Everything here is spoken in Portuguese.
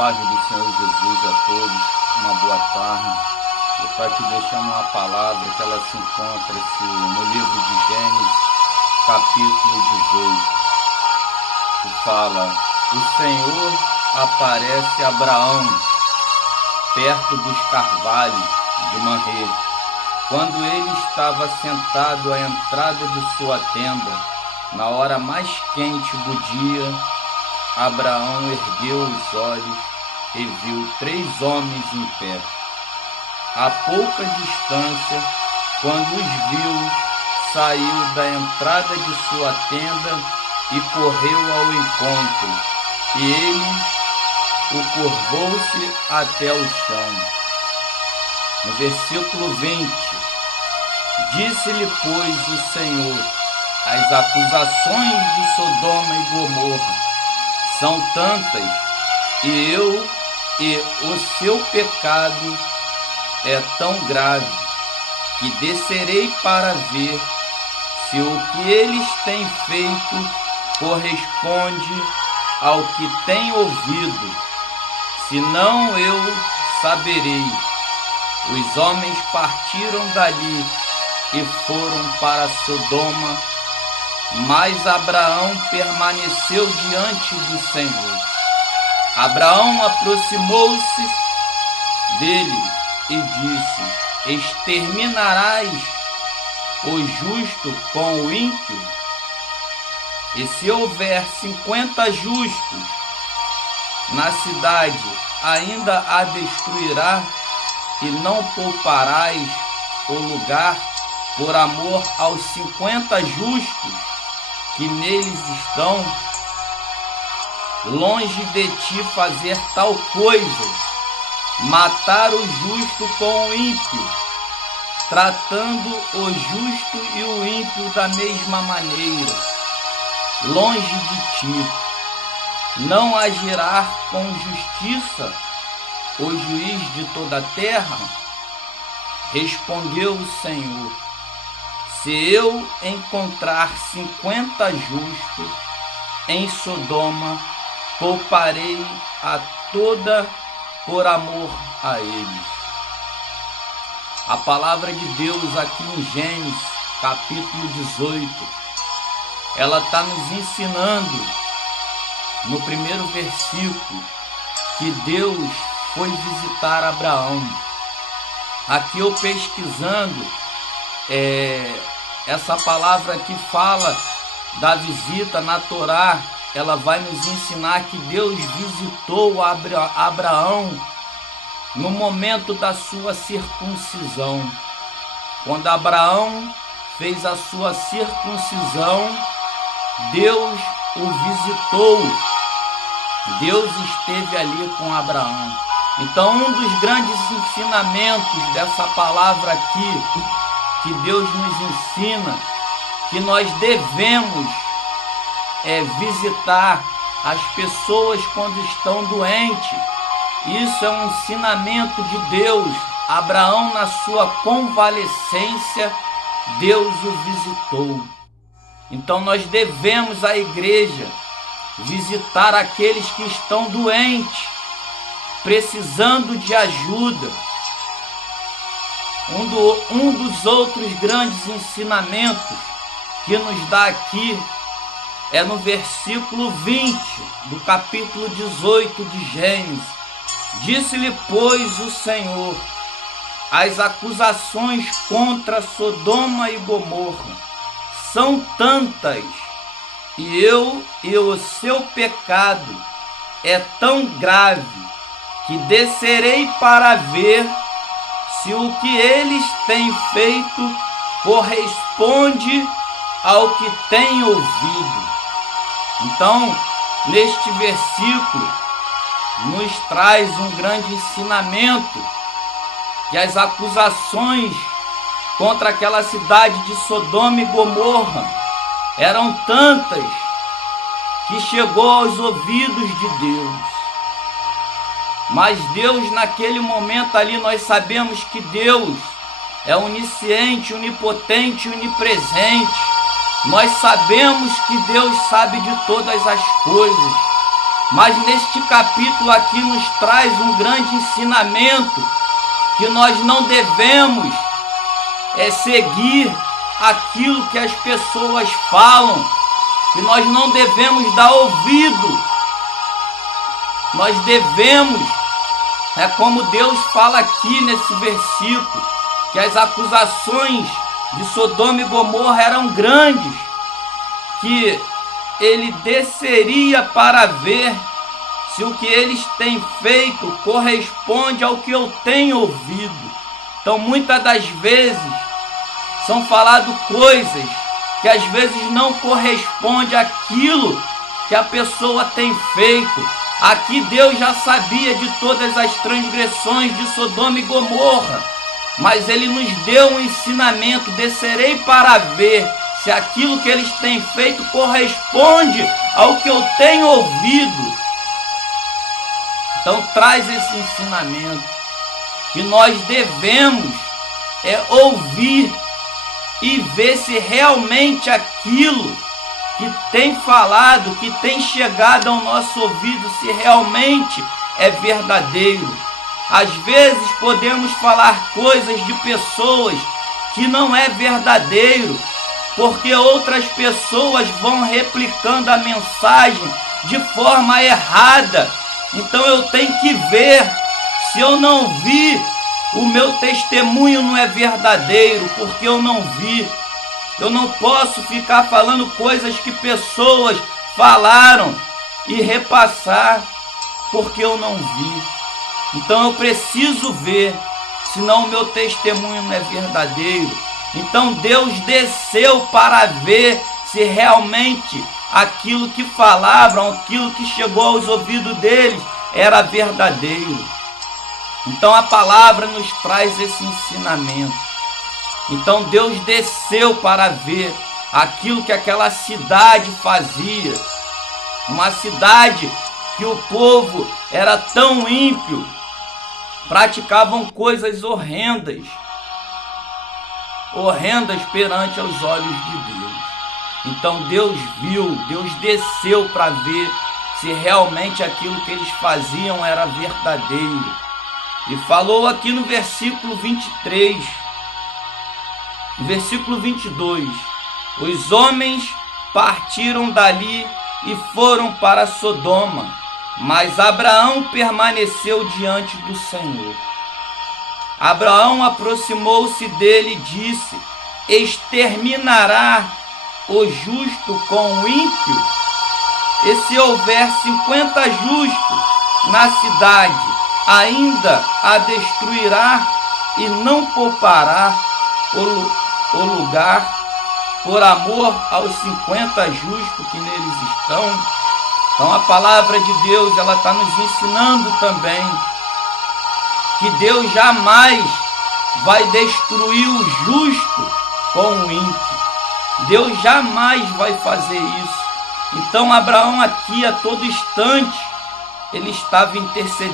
paz do Senhor Jesus a todos, uma boa tarde. Eu estou aqui deixando uma palavra que ela se encontra-se no livro de Gênesis, capítulo 18, que fala: o Senhor aparece a Abraão perto dos carvalhos de Mamré, quando ele estava sentado à entrada de sua tenda, na hora mais quente do dia. Abraão ergueu os olhos e viu 3 homens em pé. A pouca distância, quando os viu, saiu da entrada de sua tenda e correu ao encontro, e ele o curvou-se até o chão. No versículo 20, disse-lhe, pois, o Senhor: as acusações de Sodoma e Gomorra são tantas, e o seu pecado é tão grave, que descerei para ver se o que eles têm feito corresponde ao que tenho ouvido, senão eu saberei. Os homens partiram dali e foram para Sodoma, mas Abraão permaneceu diante do Senhor. Abraão aproximou-se dele e disse: exterminarás o justo com o ímpio? E se houver 50 justos na cidade, ainda a destruirá, e não pouparás o lugar por amor aos 50 justos que neles estão? Longe de ti fazer tal coisa, matar o justo com o ímpio, tratando o justo e o ímpio da mesma maneira. Longe de ti. Não agirá com justiça o juiz de toda a terra? Respondeu o Senhor: se eu encontrar 50 justos em Sodoma, pouparei a toda por amor a eles. A palavra de Deus aqui em Gênesis, capítulo 18, ela está nos ensinando, no primeiro versículo, que Deus foi visitar Abraão. Aqui eu pesquisando, essa palavra que fala da visita na Torá, ela vai nos ensinar que Deus visitou Abraão no momento da sua circuncisão. Quando Abraão fez a sua circuncisão, Deus o visitou. Deus esteve ali com Abraão. Então, um dos grandes ensinamentos dessa palavra aqui, que Deus nos ensina, que nós devemos visitar as pessoas quando estão doentes. Isso é um ensinamento de Deus. Abraão, na sua convalescência, Deus o visitou. Então nós devemos, a igreja, visitar aqueles que estão doentes, precisando de ajuda. Um dos outros grandes ensinamentos que nos dá aqui é no versículo 20 do capítulo 18 de Gênesis. Disse-lhe, pois, o Senhor: as acusações contra Sodoma e Gomorra são tantas, e o seu pecado é tão grave, que descerei para ver se o que eles têm feito corresponde ao que têm ouvido. Então, neste versículo, nos traz um grande ensinamento, que as acusações contra aquela cidade de Sodoma e Gomorra eram tantas, que chegou aos ouvidos de Deus. Mas Deus, naquele momento ali, nós sabemos que Deus é onisciente, onipotente, onipresente. Nós sabemos que Deus sabe de todas as coisas. Mas neste capítulo aqui nos traz um grande ensinamento que nós não devemos seguir aquilo que as pessoas falam, que nós não devemos dar ouvido. Nós devemos, como Deus fala aqui nesse versículo, que as acusações de Sodoma e Gomorra eram grandes, que ele desceria para ver se o que eles têm feito corresponde ao que eu tenho ouvido. Então, muitas das vezes, são faladas coisas que às vezes não corresponde àquilo que a pessoa tem feito. Aqui Deus já sabia de todas as transgressões de Sodoma e Gomorra, mas Ele nos deu um ensinamento: descerei para ver se aquilo que eles têm feito corresponde ao que eu tenho ouvido. Então traz esse ensinamento, que nós devemos ouvir e ver se realmente aquilo que tem falado, que tem chegado ao nosso ouvido, se realmente é verdadeiro. Às vezes podemos falar coisas de pessoas que não é verdadeiro, porque outras pessoas vão replicando a mensagem de forma errada. Então eu tenho que ver, se eu não vi, o meu testemunho não é verdadeiro, porque eu não vi. Eu não posso ficar falando coisas que pessoas falaram e repassar, porque eu não vi. Então eu preciso ver, senão o meu testemunho não é verdadeiro. Então Deus desceu para ver se realmente aquilo que falavam, aquilo que chegou aos ouvidos deles, era verdadeiro. Então a palavra nos traz esse ensinamento. Então Deus desceu para ver aquilo que aquela cidade fazia. Uma cidade que o povo era tão ímpio, praticavam coisas horrendas perante os olhos de Deus. Então Deus viu, Deus desceu para ver se realmente aquilo que eles faziam era verdadeiro. E falou aqui no versículo 23, no versículo 22, os homens partiram dali e foram para Sodoma, mas Abraão permaneceu diante do Senhor. Abraão aproximou-se dele e disse: exterminará o justo com o ímpio? E se houver 50 justos na cidade, ainda a destruirá e não poupará o lugar por amor aos 50 justos que neles estão? Então a palavra de Deus, ela está nos ensinando também que Deus jamais vai destruir o justo com o ímpio. Deus jamais vai fazer isso. Então Abraão aqui, a todo instante, ele estava intercedendo